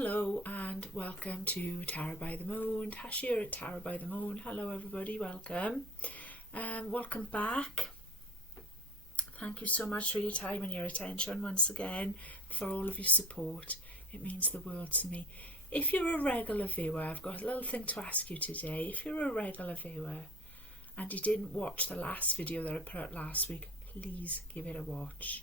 Hello and welcome to Tarot by the Moon. Tash here at Tarot by the Moon. Hello everybody, welcome. Welcome back. Thank you so much for your time and your attention once again, for all of your support. It means the world to me. If you're a regular viewer, I've got a little thing to ask you today. If you're a regular viewer and you didn't watch the last video that I put out last week, please give it a watch.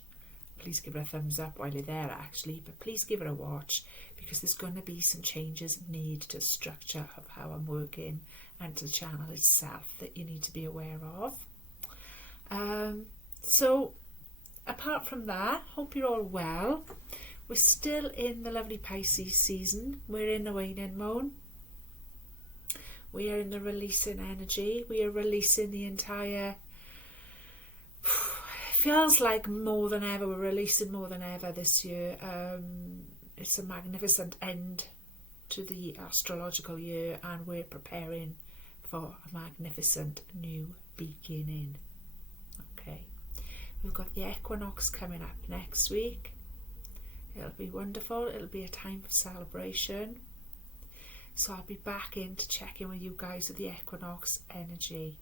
Please give it a thumbs up while you're there actually, but please give it a watch, because there's going to be some changes made to the structure of how I'm working and to the channel itself that you need to be aware of. So apart from that, hope you're all well. We're still in the lovely Pisces season. We're in the waning moon. We are in the releasing energy. We are releasing the entire... feels like more than ever, we're releasing more than ever this year. It's a magnificent end to the astrological year, and we're preparing for a magnificent new beginning. Okay, we've got the equinox coming up next week. It'll be wonderful. It'll be a time of celebration. So I'll be back in to check in with you guys with the equinox energy.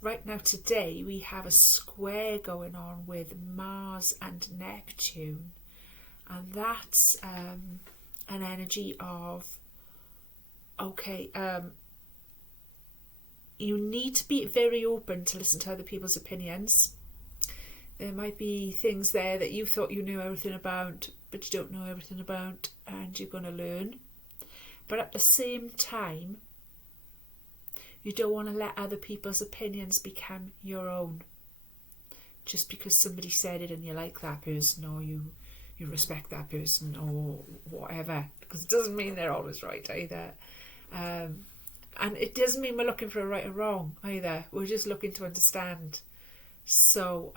Right now today we have a square going on with Mars and Neptune, and that's an energy of, okay, you need to be very open to listen to other people's opinions. There might be things there that you thought you knew everything about, but you don't know everything about, and you're going to learn. But at the same time, you don't want to let other people's opinions become your own. Just because somebody said it and you like that person, or you respect that person, or whatever. Because it doesn't mean they're always right either. And it doesn't mean we're looking for a right or wrong either. We're just looking to understand. So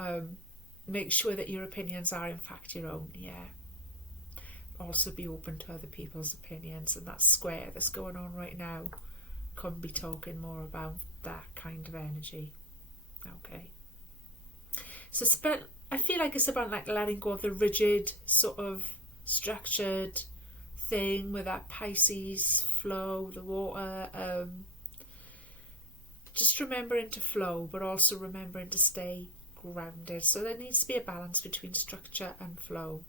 make sure that your opinions are in fact your own, yeah. Also be open to other people's opinions. And that square that's going on right now, can be talking more about that kind of energy. Okay, so it's about, I feel like it's about like letting go of the rigid sort of structured thing with that Pisces flow, the water, just remembering to flow, but also remembering to stay grounded. So there needs to be a balance between structure and flow.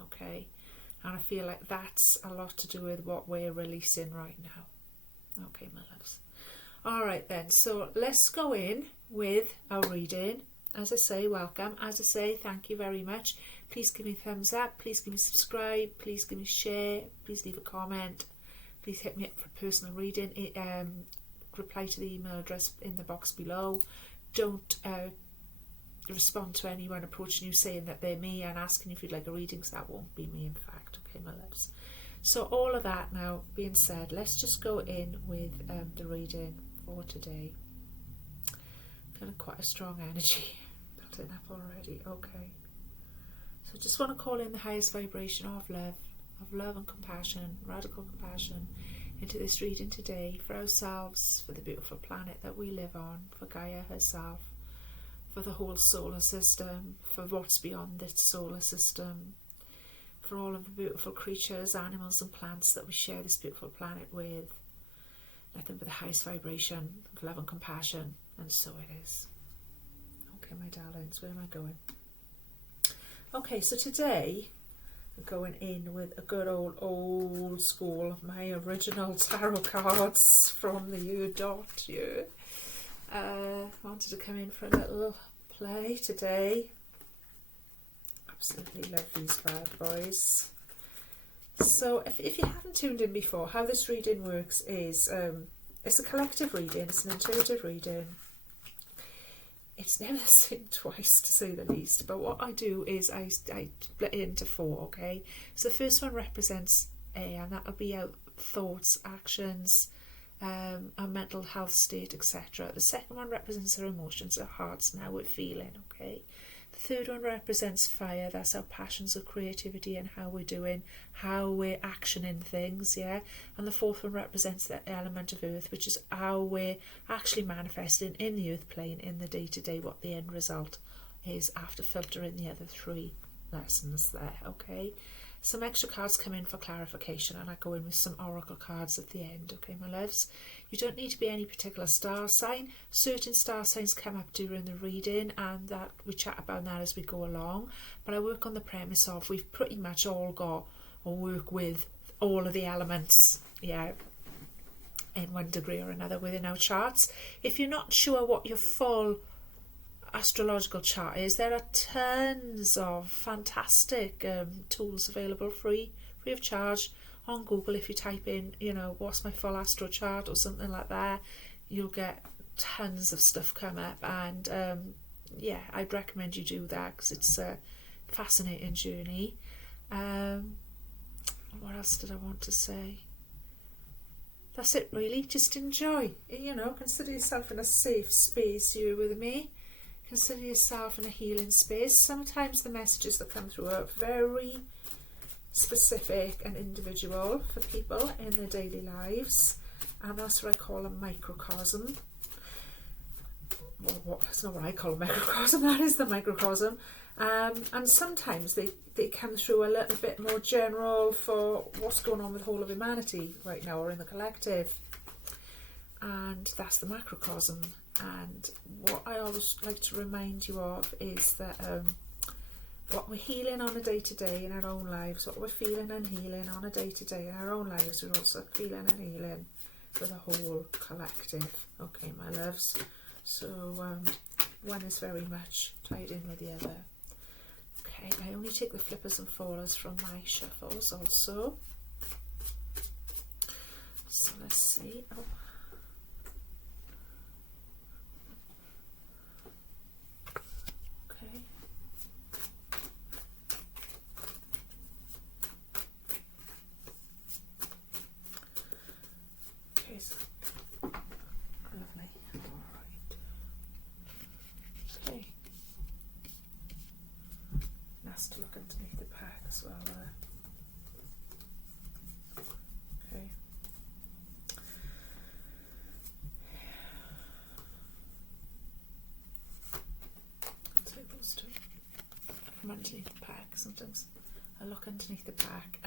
Okay, and I feel like that's a lot to do with what we're releasing right now. Okay, my loves. All right then, so let's go in with our reading. As I say, welcome. As I say, thank you very much. Please give me a thumbs up. Please give me subscribe. Please give me share. Please leave a comment. Please hit me up for personal reading. Reply to the email address in the box below. Don't respond to anyone approaching you saying that they're me and asking if you'd like a reading, because that won't be me in fact. Okay, my loves. So all of that now being said, let's just go in with the reading for today. Feeling quite a strong energy building up already. Okay. So just want to call in the highest vibration of love and compassion, radical compassion, into this reading today for ourselves, for the beautiful planet that we live on, for Gaia herself, for the whole solar system, for what's beyond this solar system, for all of the beautiful creatures, animals and plants that we share this beautiful planet with. Let them be the highest vibration of love and compassion, and so it is. Okay, my darlings, where am I going? Okay, so today we're going in with a good old school, my original tarot cards from the year dot year. Wanted to come in for a little play today. Absolutely love these bad boys. So if you haven't tuned in before, how this reading works is it's a collective reading, it's an intuitive reading. It's never the same twice, to say the least, but what I do is I split it into four. Okay, so the first one represents air, and that'll be our thoughts, actions, our mental health state, etc. The second one represents our emotions, our hearts, and how we're feeling. Okay, the third one represents fire. That's our passions, our creativity, and how we're doing, how we're actioning things, yeah. And the fourth one represents the element of earth, which is how we're actually manifesting in the earth plane, in the day-to-day, what the end result is after filtering the other three lessons there, okay. some extra cards come in for clarification, and I go in with some oracle cards at the end. Okay, my loves, you don't need to be any particular star sign. Certain star signs come up during the reading, and that we chat about that as we go along, but I work on the premise of we've pretty much all got or work with all of the elements, yeah, in one degree or another within our charts. If you're not sure what your full astrological chart is, there are tons of fantastic tools available free of charge on Google. If you type in, you know, what's my full astro chart or something like that, you'll get tons of stuff come up, and yeah, I'd recommend you do that because it's a fascinating journey. What else did I want to say? That's it really. Just enjoy, you know, consider yourself in a safe space here with me. Consider yourself in a healing space. Sometimes the messages that come through are very specific and individual for people in their daily lives, and that's what I call a microcosm. Well, that's not what I call a microcosm, that is the microcosm. And sometimes they come through a little bit more general for what's going on with the whole of humanity right now, or in the collective, and that's the macrocosm. And what I always like to remind you of is that what we're healing on a day-to-day in our own lives, what we're feeling and healing on a day-to-day in our own lives, we're also feeling and healing for the whole collective. Okay, my loves. So one is very much tied in with the other. Okay, I only take the flippers and fallers from my shuffles also. So let's see. Oh. Okay. Okay, so lovely. All right. Okay. Nice to look underneath the pack as well there. Okay. Take those two from underneath the pack. Sometimes I look underneath the pack.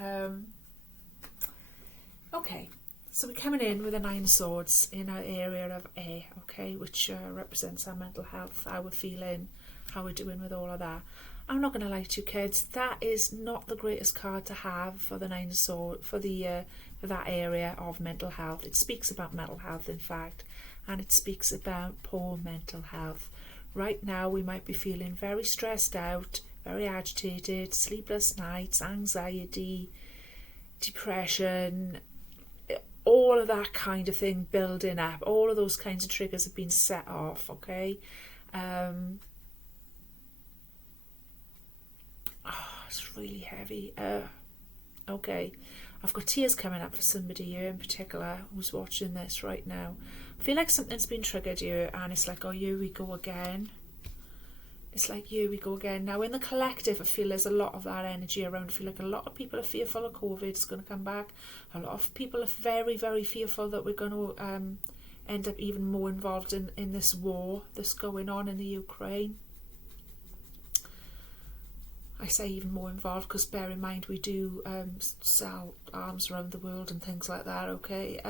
Okay, so we're coming in with a 9 of swords in our area of air, okay, which represents our mental health, how we're feeling, how we're doing with all of that. I'm not going to lie to you kids, that is not the greatest card to have for the 9 of swords, for that area of mental health. It speaks about mental health, in fact, and it speaks about poor mental health. Right now we might be feeling very stressed out, very agitated, sleepless nights, anxiety, depression, all of that kind of thing building up. All of those kinds of triggers have been set off, okay? It's really heavy. Okay, I've got tears coming up for somebody here in particular who's watching this right now. I feel like something's been triggered here, and it's like, oh, here we go again. It's like, here we go again. Now, in the collective, I feel there's a lot of that energy around. I feel like a lot of people are fearful of COVID. It's going to come back. A lot of people are very, very fearful that we're going to end up even more involved in this war that's going on in the Ukraine. I say even more involved because bear in mind we do sell arms around the world and things like that, okay?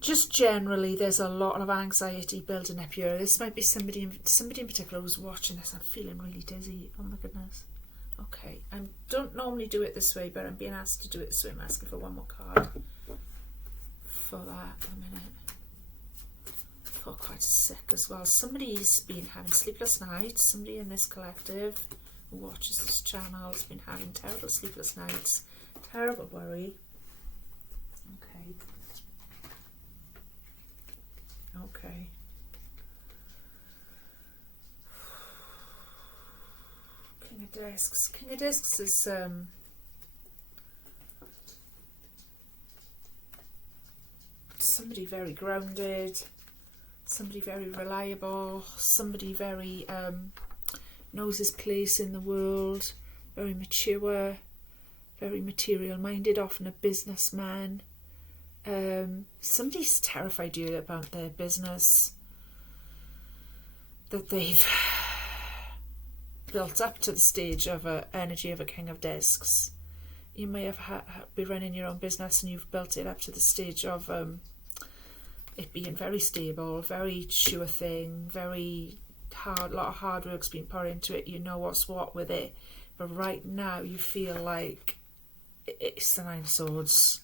Just generally, there's a lot of anxiety building up here. This might be somebody in particular who's watching this. I'm feeling really dizzy. Oh my goodness. Okay, I don't normally do it this way, but I'm being asked to do it this way. I'm asking for one more card for that in a minute. I feel quite sick as well. Somebody's been having sleepless nights. Somebody in this collective who watches this channel has been having terrible sleepless nights. Terrible worry. Okay. Okay. King of Discs. King of Discs is somebody very grounded, somebody very reliable, somebody very knows his place in the world, very mature, very material minded, often a businessman. Somebody's terrified you about their business, that they've built up to the stage of a energy of a King of Discs. You may have be running your own business and you've built it up to the stage of it being very stable, very sure thing, very hard, a lot of hard work's been put into it. You know what's what with it. But right now you feel like it's the Nine of Swords.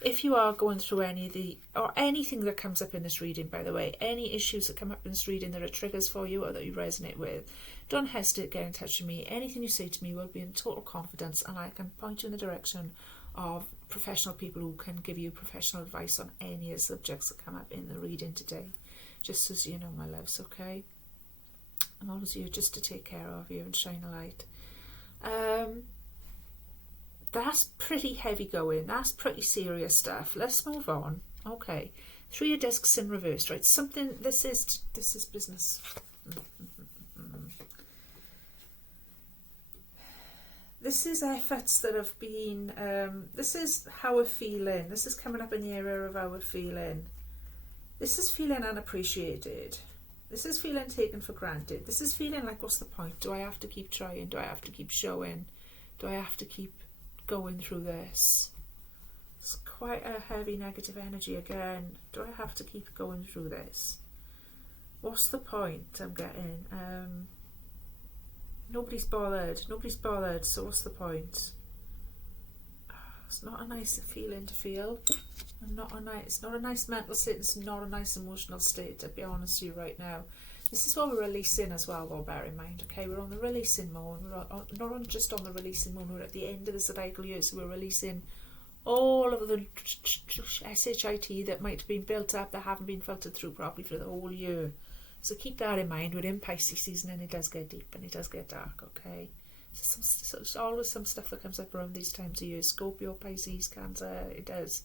If you are going through any of the, or anything that comes up in this reading, by the way, any issues that come up in this reading that are triggers for you or that you resonate with, don't hesitate to get in touch with me. Anything you say to me will be in total confidence, and I can point you in the direction of professional people who can give you professional advice on any of the subjects that come up in the reading today. Just as you know, my loves, okay? I'm always here just to take care of you and shine a light. That's pretty heavy going. That's pretty serious stuff. Let's move on. Okay, 3 of Discs in reverse, right? Something. This is business. This is efforts that have been. This is how we're feeling. This is coming up in the area of how we're feeling. This is feeling unappreciated. This is feeling taken for granted. This is feeling like, what's the point? Do I have to keep trying? Do I have to keep showing? Do I have to keep going through this? It's quite a heavy negative energy again. Do I have to keep going through this? What's the point I'm getting? Nobody's bothered. Nobody's bothered, so what's the point? It's not a nice feeling to feel. It's not a nice mental state. It's not a nice emotional state, to be honest with you right now. This is what we're releasing as well, though, bear in mind, okay? We're on the releasing mode. We're not just on the releasing mode, we're at the end of the zodiacal year, so we're releasing all of the SHIT that might have been built up that haven't been filtered through properly for the whole year. So keep that in mind. We're in Pisces season and it does get deep and it does get dark, okay? So there's always some stuff that comes up around these times of year. Scorpio, Pisces, Cancer, it does.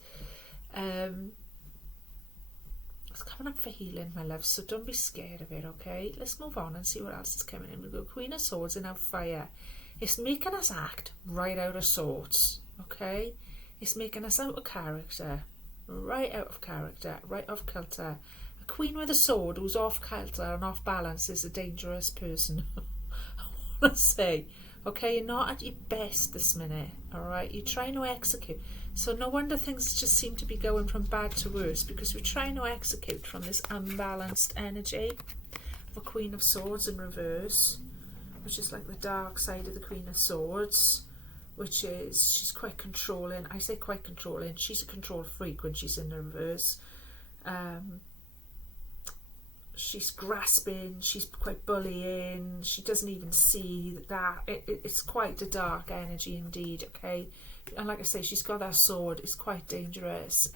It's coming up for healing, my love, so don't be scared of it, okay? Let's move on and see what else is coming in. We've got Queen of Swords and now Fire. It's making us act right out of sorts, okay? It's making us out of character, right out of character, right off kilter. A queen with a sword who's off kilter and off balance is a dangerous person. I want to say, okay, you're not at your best this minute, alright? You're trying to execute. So no wonder things just seem to be going from bad to worse, because we're trying to execute from this unbalanced energy of a Queen of Swords in reverse, which is like the dark side of the Queen of Swords, which is, she's quite controlling. I say quite controlling. She's a control freak when she's in the reverse. She's grasping, she's quite bullying, she doesn't even see that. It's quite a dark energy indeed, okay? And like I say, she's got that sword. It's quite dangerous.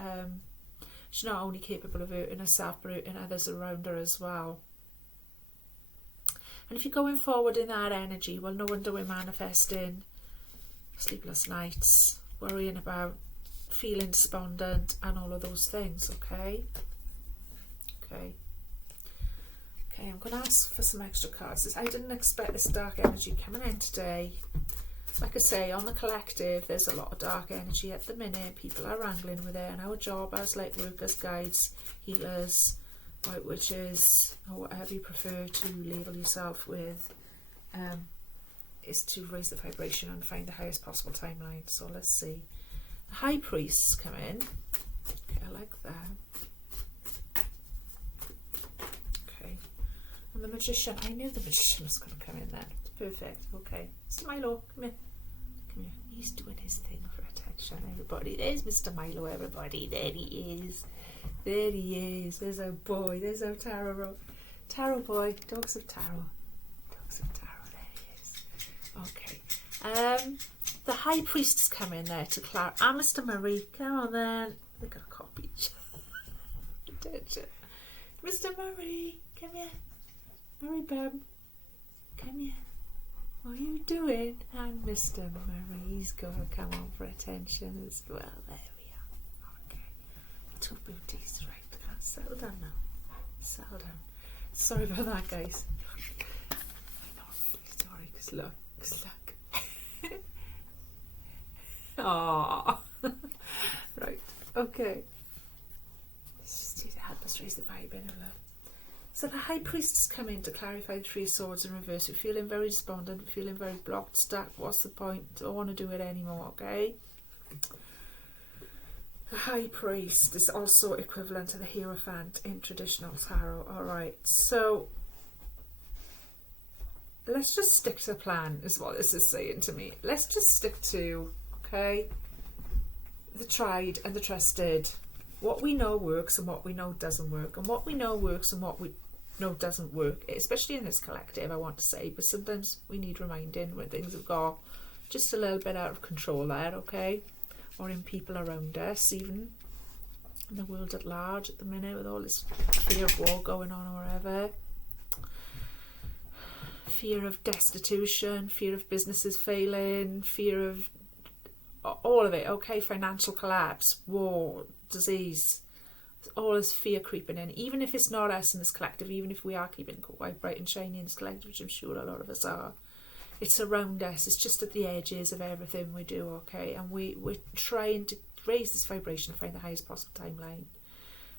She's not only capable of hurting herself, but hurting others around her as well. And if you're going forward in that energy, well, no wonder we're manifesting sleepless nights, worrying about, feeling despondent, and all of those things, okay? Okay. Okay, I'm going to ask for some extra cards. I didn't expect this dark energy coming in today. Like I say, on the collective, there's a lot of dark energy at the minute. People are wrangling with it, and our job as light workers, guides, healers, white witches, or whatever you prefer to label yourself with, is to raise the vibration and find the highest possible timeline. So let's see. The High Priests come in. Okay, I like that. Okay. And the Magician. I knew the Magician was going to come in there. It's perfect. Okay. Mr. Milo, come here. Come here. He's doing his thing for attention, everybody. There's Mr. Milo, everybody. There he is. There he is. There's our boy. There's our tarot. Tarot boy. Dogs of tarot. Dogs of tarot. There he is. Okay. The High Priest is coming there to Clara. And Mr. Murray. Come on then. They're going to copy each other. Attention. Mr. Murray. Come here. Murray bub. Come here. What are you doing? And Mr. Murray's going to come on for attention as well. There we are. Okay. Two booties, right. Can't settle down now. Settle down. Sorry about that, guys. I'm not really sorry, because look. Aww. Right. Okay. Just to help us raise the vibe in a little. So the High Priestess come in to clarify the Three of Swords in reverse. We're feeling very despondent, we're feeling very blocked, stuck. What's the point? Don't want to do it anymore, okay? The High Priest is also equivalent to the Hierophant in traditional tarot. Alright, so let's just stick to the plan, is what this is saying to me. Let's just stick to, okay, the tried and the trusted. What we know works and what we know doesn't work. And what we know works and what we know doesn't work, especially in this collective, I want to say. But sometimes we need reminding when things have got just a little bit out of control there, okay? Or in people around us, even in the world at large at the minute, with all this fear of war going on or whatever. Fear of destitution, fear of businesses failing, fear of all of it, okay? Financial collapse, war, disease, all this fear creeping in. Even if it's not us in this collective, even if we are keeping it quite bright and shiny in this collective, which I'm sure a lot of us are, it's around us, it's just at the edges of everything we do, okay? And we're trying to raise this vibration, find the highest possible timeline.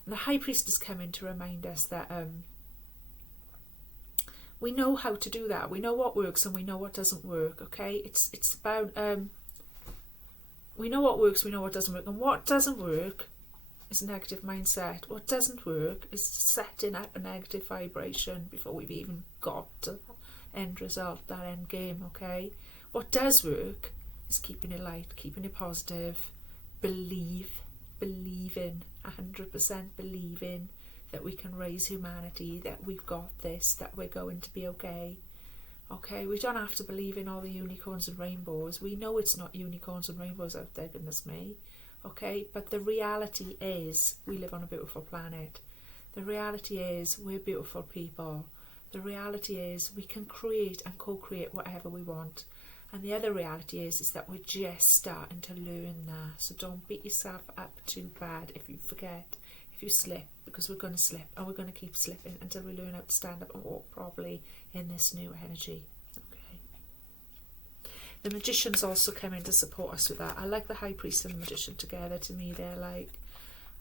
And the High Priestess come in to remind us that we know how to do that. We know what works and we know what doesn't work, okay? It's about we know what works, we know what doesn't work. And what doesn't work is negative mindset. What doesn't work is setting up a negative vibration before we've even got to that end result, that end game, okay? What does work is keeping it light, keeping it positive, believing, 100% believing that we can raise humanity, that we've got this, that we're going to be okay. Okay, we don't have to believe in all the unicorns and rainbows. We know it's not unicorns and rainbows out there, goodness me. Okay, but the reality is we live on a beautiful planet. The reality is we're beautiful people. The reality is we can create and co-create whatever we want. And the other reality is that we're just starting to learn that. So don't beat yourself up too bad if you forget, if you slip, because we're going to slip and we're going to keep slipping until we learn how to stand up and walk properly in this new energy. Okay. The Magician's also come in to support us with that. I like the High Priest and the Magician together. To me, they're like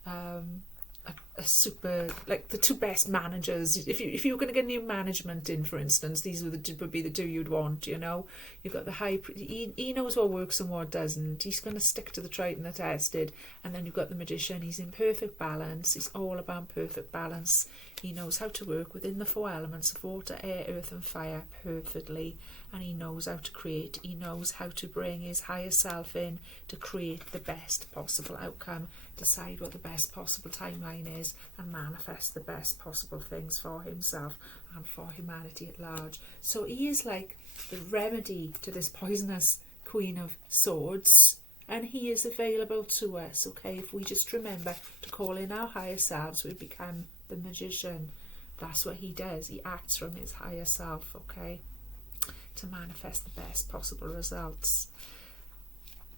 a super, like the two best managers. If you were going to get new management in, for instance, these would be the two you'd want, you know. You've got the High Priest, he knows what works and what doesn't. He's going to stick to the tried and the tested. And then you've got the Magician. He's in perfect balance. He's all about perfect balance. He knows how to work within the four elements of water, air, earth and fire perfectly. And he knows how to create. He knows how to bring his higher self in to create the best possible outcome, decide what the best possible timeline is, and manifest the best possible things for himself and for humanity at large. So he is like the remedy to this poisonous Queen of Swords, and he is available to us, okay? If we just remember to call in our higher selves, we become the Magician. That's what he does. He acts from his higher self, okay, to manifest the best possible results.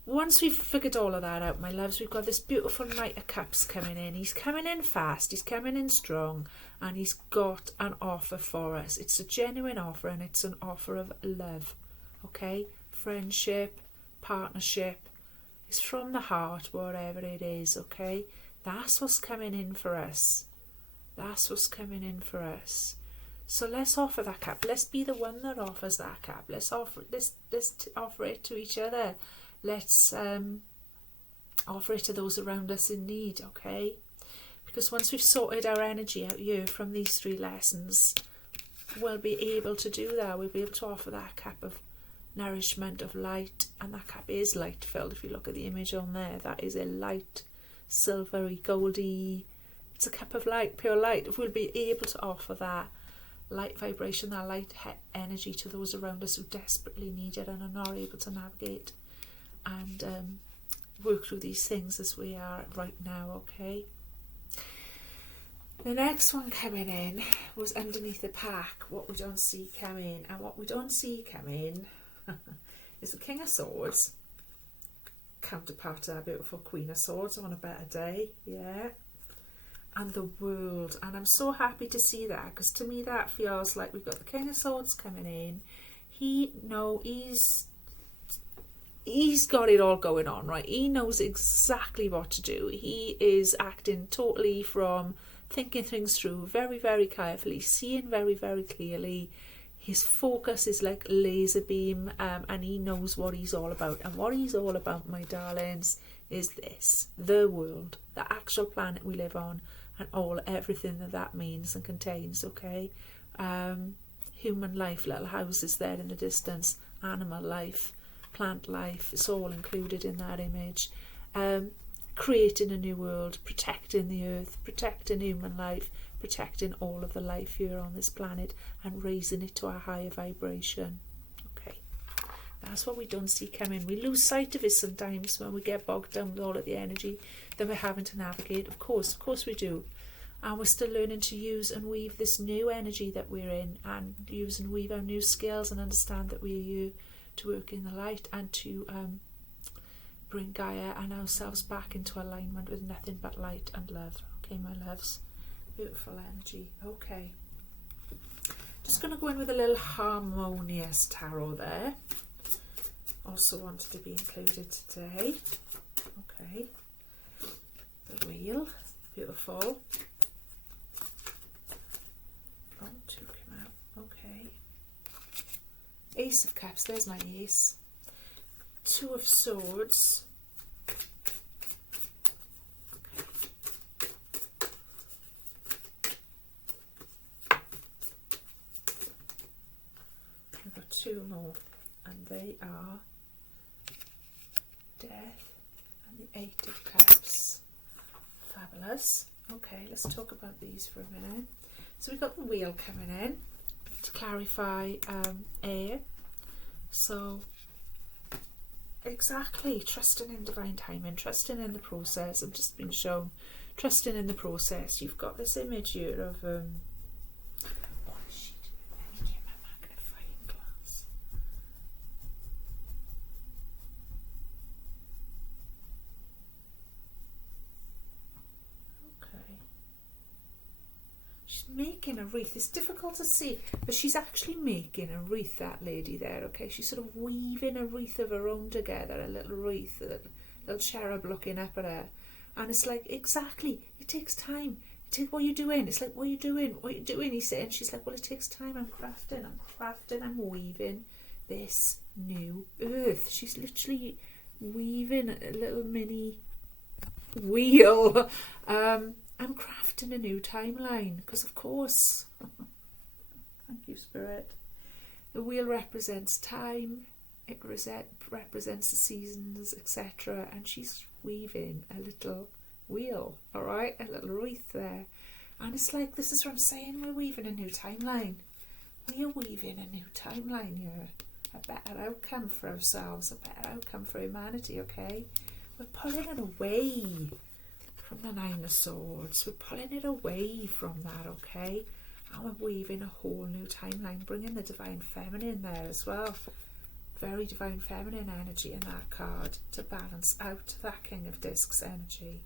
Once we've figured all of that out, my loves, we've got this beautiful Knight of Cups coming in. He's coming in fast, he's coming in strong, and he's got an offer for us. It's a genuine offer, and it's an offer of love, okay? Friendship, partnership. It's from the heart, whatever it is, okay? That's what's coming in for us. That's what's coming in for us. So let's offer that cup. Let's be the one that offers that cup. Let's offer it to each other. Let's offer it to those around us in need, okay? Because once we've sorted our energy out here from these three lessons, we'll be able to do that. We'll be able to offer that cup of nourishment, of light, and that cup is light filled. If you look at the image on there, that is a light, silvery, goldy, it's a cup of light, pure light. If we'll be able to offer that light vibration, that light energy to those around us who desperately need it and are not able to navigate and work through these things as we are right now, okay? The next one coming in was underneath the pack, what we don't see coming. And what we don't see coming is the King of Swords, counterpart to our beautiful Queen of Swords on a better day, yeah, and the World. And I'm so happy to see that, because to me that feels like we've got the King of Swords coming in. He's got it all going on, right? He knows exactly what to do. He is acting totally from thinking things through very, very carefully, seeing very, very clearly. His focus is like laser beam, and he knows what he's all about. And what he's all about, my darlings, is this: the world, the actual planet we live on, and everything that means and contains. Okay, human life, little houses there in the distance, animal life, plant life, it's all included in that image. Creating a new world, protecting the earth, protecting human life, protecting all of the life here on this planet, and raising it to a higher vibration. Okay, that's what we don't see coming. We lose sight of it sometimes when we get bogged down with all of the energy that we're having to navigate. Of course we do. And we're still learning to use and weave this new energy that we're in, and use and weave our new skills, and understand that we're here to work in the light and to bring Gaia and ourselves back into alignment with nothing but light and love. Okay, my loves. Beautiful energy. Okay. Just going to go in with a little harmonious tarot there. Also wanted to be included today. Okay. The wheel. Beautiful. Oh, two came out. Okay. Ace of Cups. There's my ace. Two of Swords. I've got two more, and they are Death and the Eight of Cups. Fabulous. Okay, let's talk about these for a minute. So we've got the wheel coming in to clarify air. So exactly, trusting in divine timing, trusting in the process. I've just been shown trusting in the process. You've got this image here of what is she doing? Let me get my magnifying glass. Okay. She's making a wreath. It's difficult to see, but she's actually making a wreath, that lady there. Okay, she's sort of weaving a wreath of her own together, a little wreath, a little cherub looking up at her. And it's like, exactly, it takes time. What are you doing? It's like, what are you doing? What are you doing? He's saying, she's like, well, it takes time. I'm crafting, I'm weaving this new earth. She's literally weaving a little mini wheel. I'm crafting a new timeline, because of course, thank you, Spirit. The wheel represents time, it represents the seasons, etc. And she's weaving a little wheel, all right, a little wreath there. And it's like, this is what I'm saying, we're weaving a new timeline. We are weaving a new timeline here. A better outcome for ourselves, a better outcome for humanity, okay? We're pulling it away from the Nine of Swords. We're pulling it away from that, okay? And we're weaving a whole new timeline, bringing the Divine Feminine there as well. Very Divine Feminine energy in that card to balance out that King of Discs energy,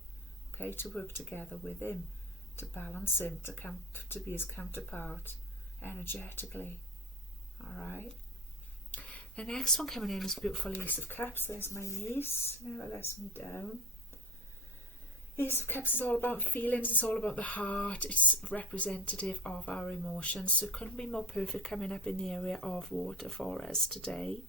okay? To work together with him, to balance him, to be his counterpart energetically, all right? The next one coming in is beautiful Ace of Cups. There's my ace. Never lets me down. Ace of Cups is all about feelings, it's all about the heart, it's representative of our emotions, so it couldn't be more perfect coming up in the area of water for us today.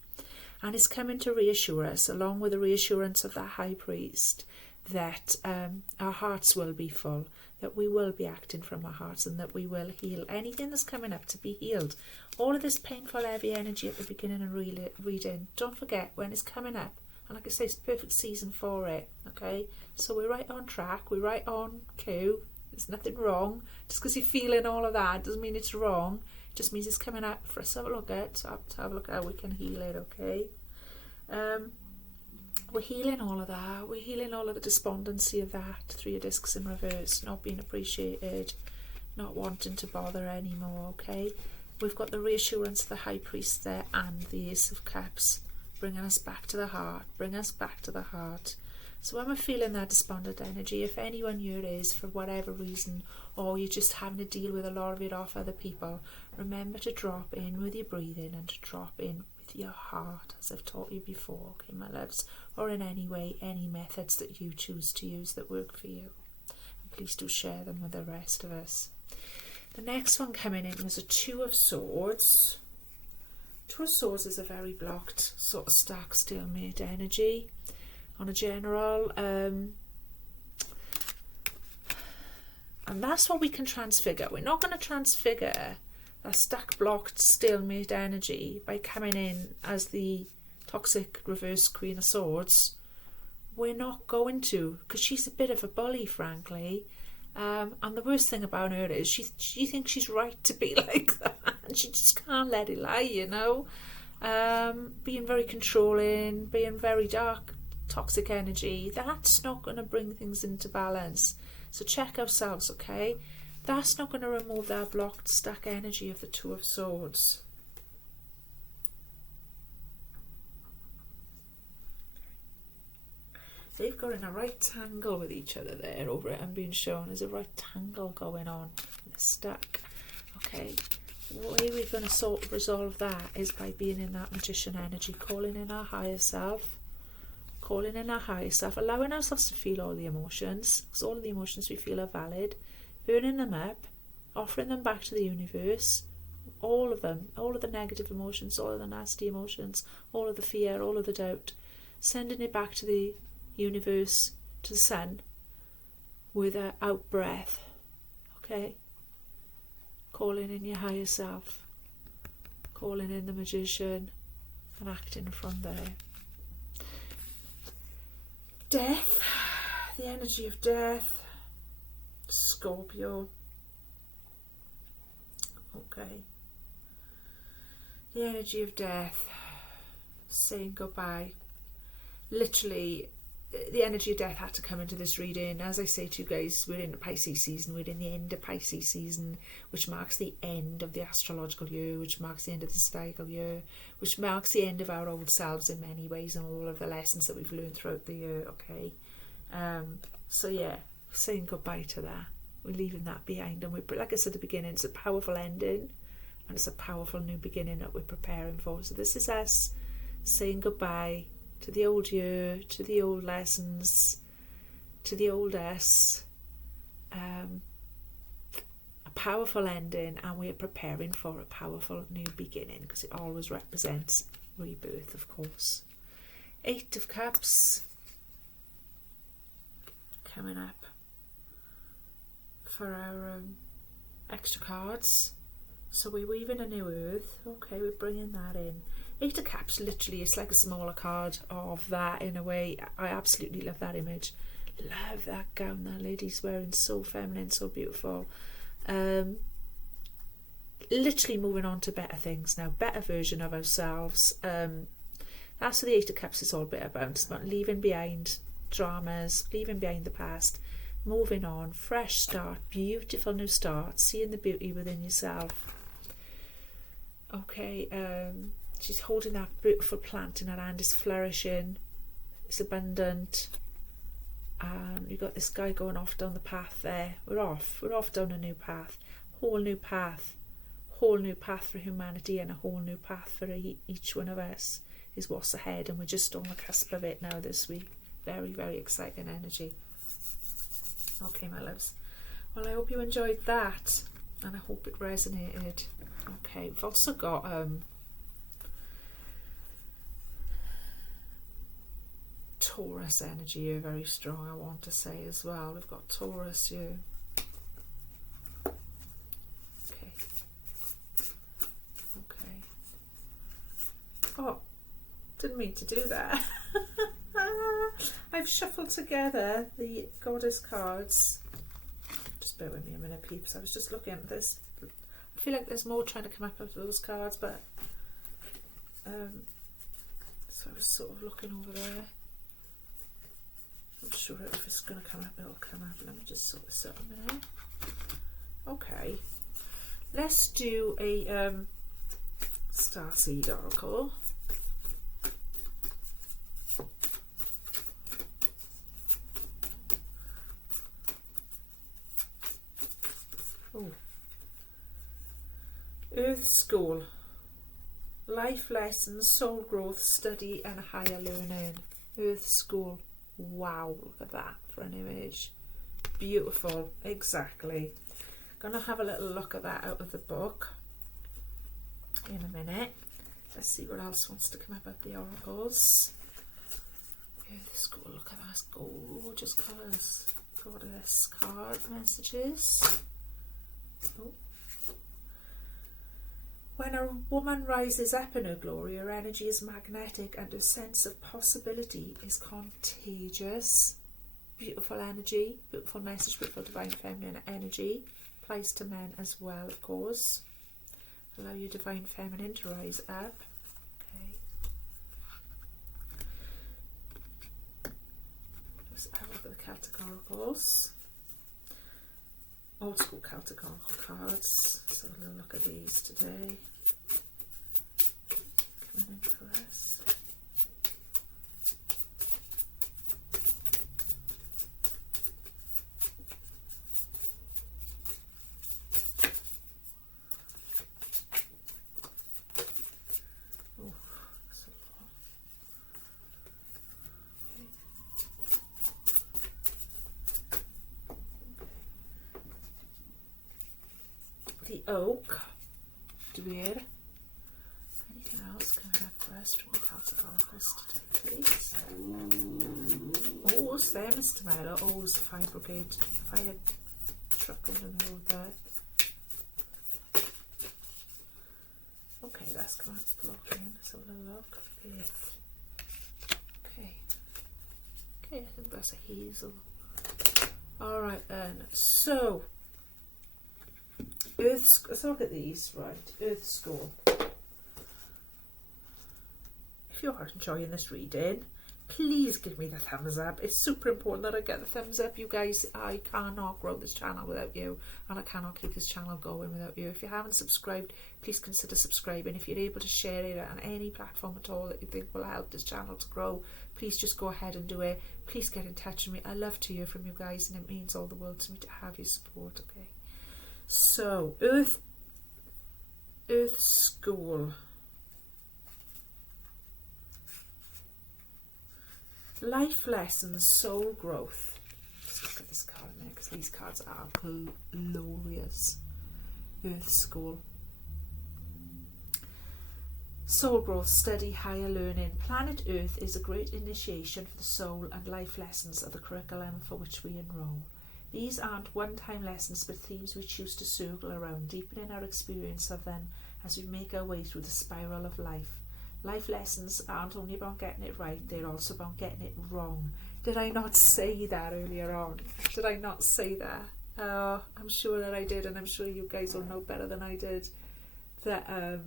And it's coming to reassure us, along with the reassurance of the High Priest, that our hearts will be full, that we will be acting from our hearts, and that we will heal anything that's coming up to be healed. All of this painful, heavy energy at the beginning and reading, don't forget, when it's coming up, and like I say, it's perfect season for it, okay? So we're right on track, we're right on cue, there's nothing wrong. Just because you're feeling all of that doesn't mean it's wrong, it just means it's coming up for us to have a look at, to have a look at how we can heal it, okay? We're healing all of that, we're healing all of the despondency of that, Three of Discs in reverse, not being appreciated, not wanting to bother anymore, okay? We've got the reassurance of the High Priest there and the Ace of Cups, bringing us back to the heart, bring us back to the heart. So when we're feeling that despondent energy, if anyone here is, for whatever reason, or you're just having to deal with a lot of it off other people, remember to drop in with your breathing and to drop in with your heart, as I've taught you before, okay, my loves, or in any way, any methods that you choose to use that work for you. please do share them with the rest of us. The next one coming in was a Two of Swords. Two of Swords is a very blocked, sort of stuck, stalemate energy on a general. And that's what we can transfigure. We're not going to transfigure that stuck, blocked, stalemate energy by coming in as the toxic reverse Queen of Swords. We're not going to, because she's a bit of a bully, frankly. And the worst thing about her is she thinks she's right to be like that, and she just can't let it lie, you know. Being very controlling, being very dark, toxic energy, that's not going to bring things into balance. So check ourselves, okay? That's not going to remove that blocked, stuck energy of the Two of Swords. They've got in a right tangle with each other there over it. I'm being shown there's a right tangle going on. They're stuck. Okay, the way we're going to sort of resolve that is by being in that Magician energy, calling in our higher self. Calling in our higher self, allowing ourselves to feel all the emotions, because all of the emotions we feel are valid, burning them up, offering them back to the universe, all of them, all of the negative emotions, all of the nasty emotions, all of the fear, all of the doubt, sending it back to the universe, to the sun, with a out breath. Okay, calling in your higher self, calling in the Magician, and acting from there. Death, the energy of death, Scorpio. Okay, the energy of death, saying goodbye. Literally, the energy of death had to come into this reading. As I say to you guys, we're in the Pisces season, we're in the end of Pisces season, which marks the end of the astrological year, which marks the end of the zodiacal year, which marks the end of our old selves in many ways, and all of the lessons that we've learned throughout the year, okay? So yeah, saying goodbye to that. We're leaving that behind, and we're, like I said at the beginning, it's a powerful ending, and it's a powerful new beginning that we're preparing for. So this is us saying goodbye to the old year, to the old lessons, to the old us. A powerful ending, and we are preparing for a powerful new beginning, because it always represents rebirth, of course. Eight of Cups coming up for our extra cards. So we're weaving a new earth. Okay, we're bringing that in. Eight of Cups, literally, it's like a smaller card of that in a way. I absolutely love that image. Love that gown that lady's wearing, so feminine, so beautiful. Literally moving on to better things now, better version of ourselves. That's what the Eight of Cups is all a bit about. It's about leaving behind dramas, leaving behind the past, moving on, fresh start, beautiful new start, seeing the beauty within yourself. Okay, she's holding that beautiful plant in her hand, it's flourishing, it's abundant. You've got this guy going off down the path there. We're off down a new path, whole new path for humanity, and a whole new path for each one of us is what's ahead, and we're just on the cusp of it now this week. Very, very exciting energy. Okay, my loves, well, I hope you enjoyed that, and I hope it resonated. Okay, we've also got Taurus energy here, very strong, I want to say as well. We've got Taurus here. Okay. Oh, didn't mean to do that. I've shuffled together the goddess cards. Just bear with me a minute, peeps. I was just looking at this. I feel like there's more trying to come up with those cards, but so I was sort of looking over there. I'm sure if it's going to come up, it'll come up. Let me just sort this out a minute. Okay, let's do a Starseed Oracle. Oh. Earth School. Life lessons, soul growth, study and higher learning. Earth School. Wow, look at that for an image. Beautiful, exactly. Gonna have a little look at that out of the book in a minute. Let's see what else wants to come up at the oracles. Earth School, look at that, gorgeous colours. Goddess card messages. Oh. When a woman rises up in her glory, her energy is magnetic and her sense of possibility is contagious. Beautiful energy, beautiful message, beautiful divine feminine energy. Applies to men as well, of course. Allow your divine feminine to rise up. Okay. Let's have a look at the Celtic oracles. Old school Celtic oracle cards. Let's have a little look at these today. Coming in for us. The oak, dear. Anything else coming up for us from the Celtic oracles today, please? Oh, what's there, Mr. Miller? Oh, it's the fire brigade, fire truck on the road there. Okay, that's come up blocking. Let's have a little look. Okay. Okay, I think that's a hazel. Alright then, so let's look at these, right? Earth School. If you're enjoying this reading, please give me the thumbs up. It's super important that I get the thumbs up, you guys. I cannot grow this channel without you, and I cannot keep this channel going without you. If you haven't subscribed, please consider subscribing. If you're able to share it on any platform at all that you think will help this channel to grow, please just go ahead and do it. Please get in touch with me. I love to hear from you guys, and it means all the world to me to have your support. Okay. So, Earth School. Life lessons, soul growth. Let's look at this card a minute, because these cards are glorious. Earth School. Soul growth, study, higher learning. Planet Earth is a great initiation for the soul, and life lessons are the curriculum for which we enroll. These aren't one-time lessons, but themes we choose to circle around, deepening our experience of them as we make our way through the spiral of life. Life lessons aren't only about getting it right, they're also about getting it wrong. Did I not say that earlier on? Did I not say that? I'm sure that I did, and I'm sure you guys will know better than I did that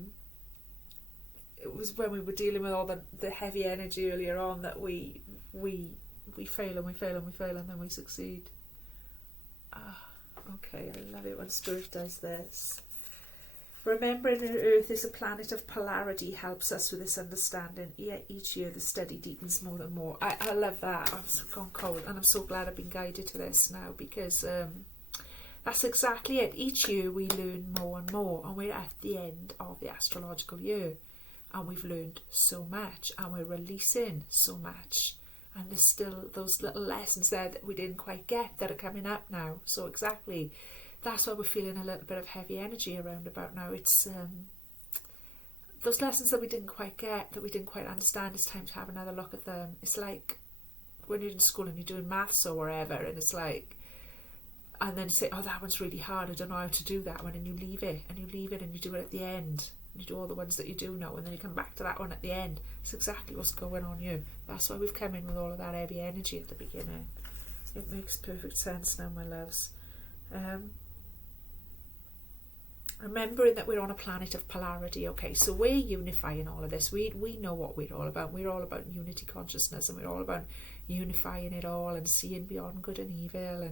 it was when we were dealing with all the heavy energy earlier on that we fail and we fail and we fail and then we succeed. Okay, I love it when Spirit does this. Remembering that Earth is a planet of polarity helps us with this understanding. Each year the study deepens more and more. I love that. I've gone cold, and I'm so glad I've been guided to this now, because that's exactly it. Each year we learn more and more, and we're at the end of the astrological year, and we've learned so much, and we're releasing so much. And there's still those little lessons there that we didn't quite get that are coming up now. So exactly, that's why we're feeling a little bit of heavy energy around about now. It's those lessons that we didn't quite get, that we didn't quite understand. It's time to have another look at them. It's like when you're in school and you're doing maths or whatever, and it's like, and then you say, oh, that one's really hard, I don't know how to do that one, and you leave it and you do it at the end. You do all the ones that you do know, and then you come back to that one at the end. It's exactly what's going on here. That's why we've come in with all of that heavy energy at the beginning. It makes perfect sense now, my loves. Remembering that we're on a planet of polarity. Okay, so we're unifying all of this. We know what we're all about. We're all about unity consciousness, and we're all about unifying it all and seeing beyond good and evil,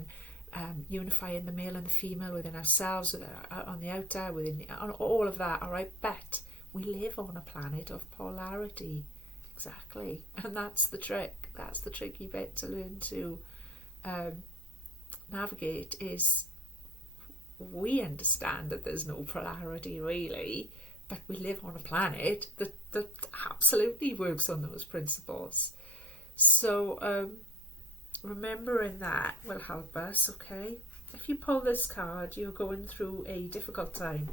and unifying the male and the female within ourselves, on the outer, on all of that. All right, but we live on a planet of polarity, exactly, and that's the trick. That's the tricky bit to learn to navigate. Is we understand that there's no polarity really, but we live on a planet that absolutely works on those principles. So remembering that will help us, okay? If you pull this card, you're going through a difficult time.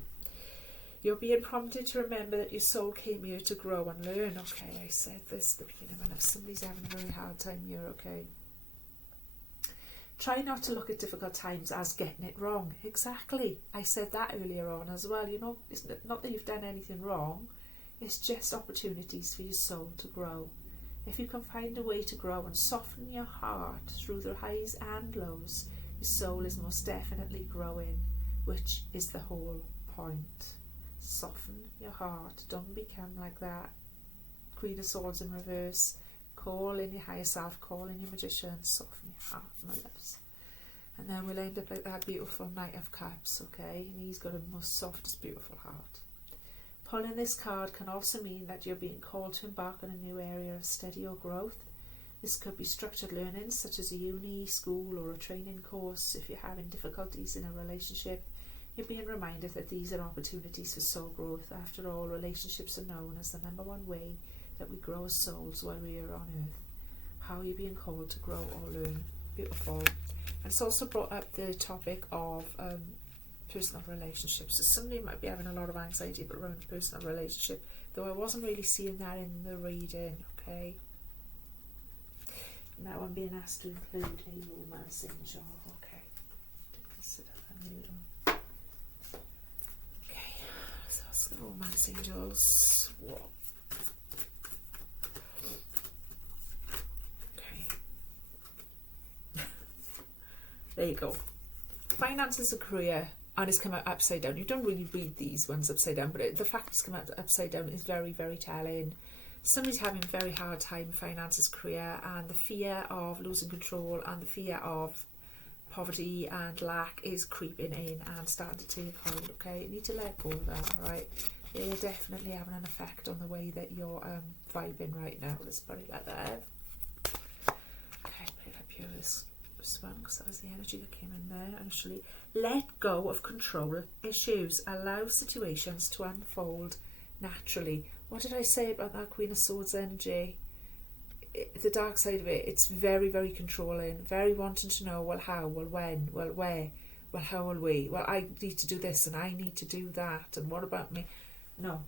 You're being prompted to remember that your soul came here to grow and learn. Okay, I said this at the beginning, and if somebody's having a very hard time here, okay. Try not to look at difficult times as getting it wrong. Exactly. I said that earlier on as well. You know, it's not that you've done anything wrong. It's just opportunities for your soul to grow. If you can find a way to grow and soften your heart through the highs and lows, your soul is most definitely growing, which is the whole point. Soften your heart. Don't become like that Queen of Swords in reverse. Call in your higher self, call in your magician, soften your heart, my loves. And then we'll end up like that beautiful Knight of Cups, okay? And he's got a most softest, beautiful heart. Pulling this card can also mean that you're being called to embark on a new area of study or growth. This could be structured learning, such as a uni, school, or a training course. If you're having difficulties in a relationship, you're being reminded that these are opportunities for soul growth. After all, relationships are known as the #1 way that we grow as souls while we are on earth. How are you being called to grow or learn? Beautiful. And it's also brought up the topic of personal relationships. So somebody might be having a lot of anxiety around personal relationship, though I wasn't really seeing that in the reading, okay? Now I'm being asked to include a romance angel, okay? Consider that little. Okay, so that's the romance angels. What? There you go. Finances and career, and it's come out upside down. You don't really read these ones upside down, but the fact it's come out upside down is very, very telling. Somebody's having a very hard time in finances, career, and the fear of losing control and the fear of poverty and lack is creeping in and starting to take hold, okay? You need to let go of that, alright? They're definitely having an effect on the way that you're vibing right now. Let's put it like that. Okay, put it up here. This one, because that was the energy that came in there initially. Let go of control issues. Allow situations to unfold naturally. What did I say about that Queen of Swords energy? The dark side of it, it's very, very controlling, very wanting to know, well, how, well, when, well, where, well, how will we, well, I need to do this and I need to do that, and what about me? No,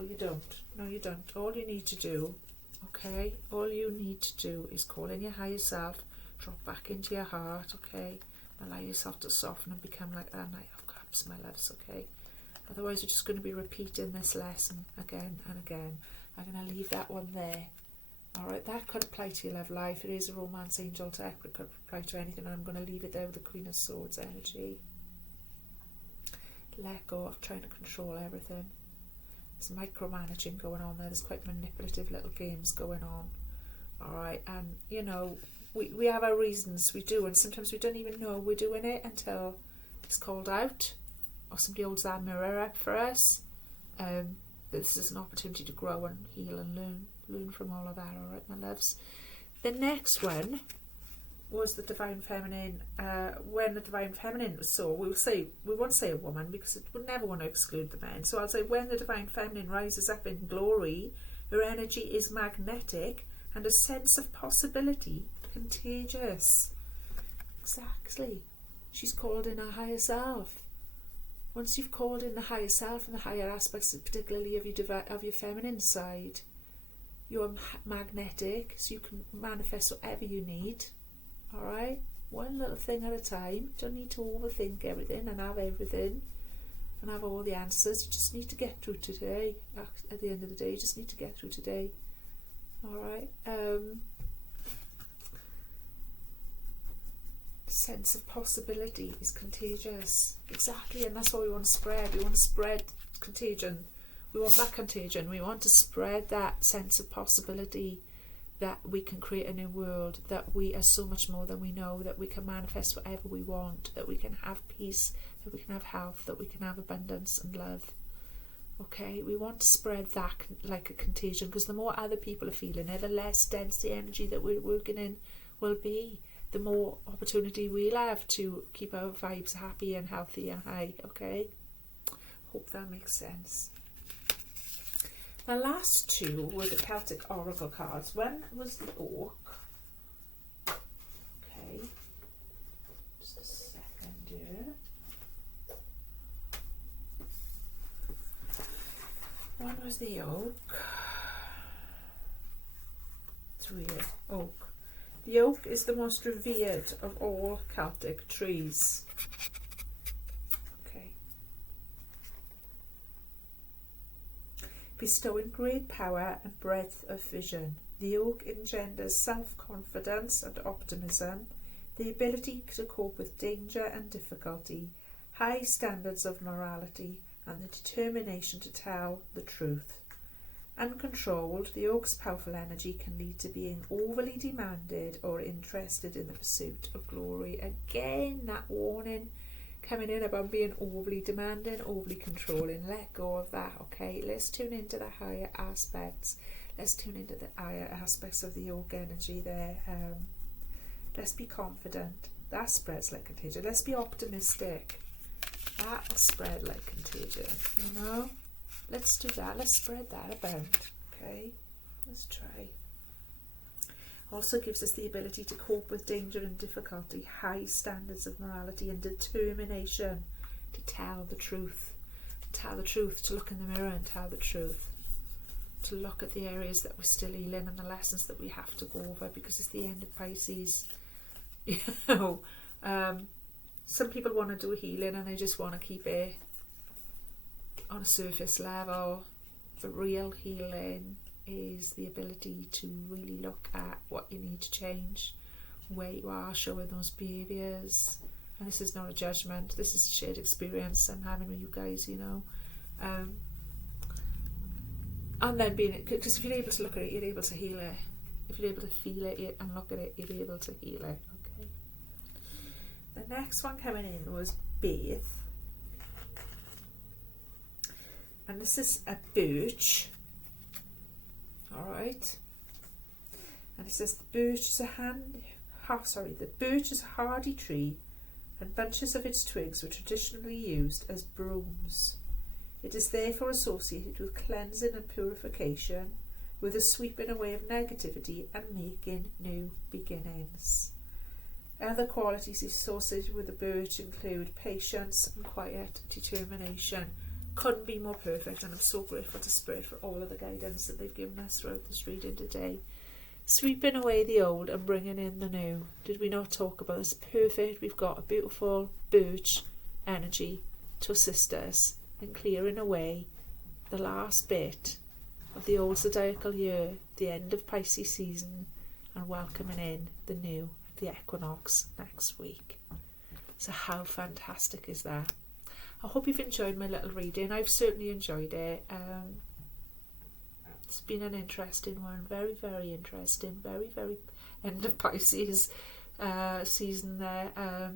you don't. All you need to do, okay, all you need to do is call in your higher self, drop back into your heart, okay? Allow yourself to soften and become like that Knight of Cups, my loves, okay? Otherwise, we're just going to be repeating this lesson again and again. I'm going to leave that one there. Alright, that could apply to your love life. It is a romance angel deck, but it could apply to anything. And I'm going to leave it there with the Queen of Swords energy. Let go of trying to control everything. There's micromanaging going on there. There's quite manipulative little games going on. Alright, and you know, we have our reasons, we do, and sometimes we don't even know we're doing it until it's called out or somebody holds that mirror up for us. This is an opportunity to grow and heal and learn from all of that. Alright, my loves. The next one was the Divine Feminine. When the Divine Feminine, so we won't say a woman because it would never want to exclude the men, so I'll say when the Divine Feminine rises up in glory, her energy is magnetic and a sense of possibility contagious. Exactly. She's called in her higher self. Once you've called in the higher self and the higher aspects, particularly of your feminine side, you're magnetic, so you can manifest whatever you need. Alright? One little thing at a time. Don't need to overthink everything and have everything and have all the answers. You just need to get through today. At the end of the day, you just need to get through today. Alright? Sense of possibility is contagious. Exactly, and that's what we want to spread. We want to spread contagion. We want that contagion. We want to spread that sense of possibility that we can create a new world, that we are so much more than we know, that we can manifest whatever we want, that we can have peace, that we can have health, that we can have abundance and love. Okay, we want to spread that like a contagion, because the more other people are feeling it, the less dense the energy that we're working in will be. The more opportunity we'll have to keep our vibes happy and healthy and high, okay? Hope that makes sense. The last two were the Celtic Oracle cards. One was the Oak, Okay, just a second here. One was the oak. 3 oak. The oak is the most revered of all Celtic trees. Okay. Bestowing great power and breadth of vision, the oak engenders self-confidence and optimism, the ability to cope with danger and difficulty, high standards of morality, and the determination to tell the truth. Uncontrolled, the oak's powerful energy can lead to being overly demanded or interested in the pursuit of glory. Again, that warning coming in about being overly demanding, overly controlling. Let go of that, okay? Let's tune into the higher aspects. Let's tune into the higher aspects of the oak energy there. Let's be confident. That spreads like contagion. Let's be optimistic. That will spread like contagion, you know? Let's do that. Let's spread that about, okay? Let's try. Also gives us the ability to cope with danger and difficulty, high standards of morality and determination to tell the truth. Tell the truth, to look in the mirror and tell the truth. To look at the areas that we're still healing and the lessons that we have to go over, because it's the end of Pisces. You know, some people want to do healing and they just want to keep it on a surface level. The real healing is the ability to really look at what you need to change, where you are showing those behaviours. And this is not a judgment, this is a shared experience I'm having with you guys, you know. And then being, because if you're able to look at it, you're able to heal it. If you're able to feel it and look at it, you're able to heal it. Okay. The next one coming in was Beth. And this is a birch. Alright. And it says the birch is the birch is a hardy tree, and bunches of its twigs were traditionally used as brooms. It is therefore associated with cleansing and purification, with a sweeping away of negativity and making new beginnings. Other qualities associated with the birch include patience and quiet determination. Couldn't be more perfect, and I'm so grateful to Spirit for all of the guidance that they've given us throughout this reading today. Sweeping away the old and bringing in the new. Did we not talk about this? Perfect. We've got a beautiful birch energy to assist us in clearing away the last bit of the old zodiacal year, the end of Pisces season, and welcoming in the new, the equinox next week. So how fantastic is that? I hope you've enjoyed my little reading. I've certainly enjoyed it. It's been an interesting one. Very, very interesting. Very, very end of Pisces season there.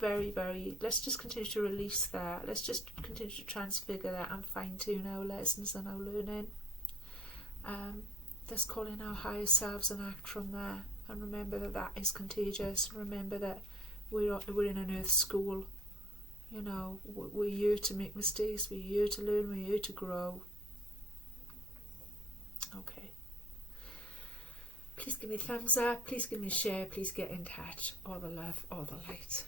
Very, very... Let's just continue to release that. Let's just continue to transfigure that and fine-tune our lessons and our learning. Let's call in our higher selves and act from there. And remember that that is contagious. Remember that we're in an earth school. You know, we're here to make mistakes, we're here to learn, we're here to grow. Okay. Please give me a thumbs up, please give me a share, please get in touch. All the love, all the light.